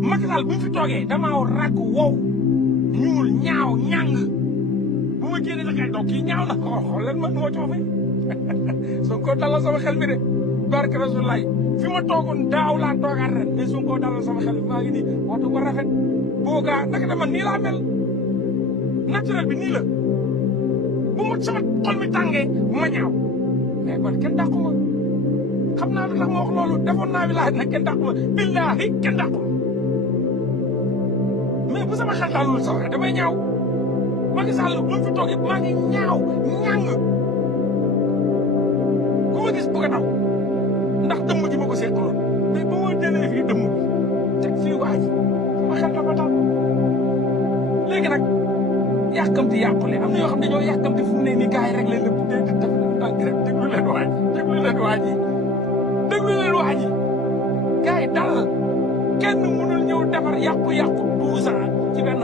Macky Sall bu ñu fi toogee damaa rakk wow ñuul ñaaw ñàng bu ma génnee sa xel donc kii ñaaw na xool leen man nu ma coofee Sonko dalal sama xel mi de barke Rasulaay fi ma toogoon daaw laa toogaat ren mais Sonko dalal sama xel maa ngi nii waxtu ko rafet boogaa naka dama nii laa mel naturel bi nii la bu ma sama xol mi tàngee ma ñaaw mais man kenn dàqu ma xam naa lu tax ma wax loolu defoon naa wilaay nag kenn dàqu ma billaahi kenn dàqu ma mais bu sama xel dalul sax damay ñaaw Macky Sall bu ma fi toogee maa ngi ñaaw ñàng ku ma gis bëgg a daw ndax dëmm ji ma ko seetloon mais ba ma jëlee fii dëmm bi teg fii waa ji sama xel dafa dal léegi nag yàkkamti yàqule am na yoo xam ne dañoo yàkkamti fu mu ne nii gars yi rek leen lépp dé def ndànk rek déglu leen waa ji déglu leen waa ji déglu leen waa ji gars yi dal kenn mënul ñëw defar yàqu-yàqu 12 ans ci benn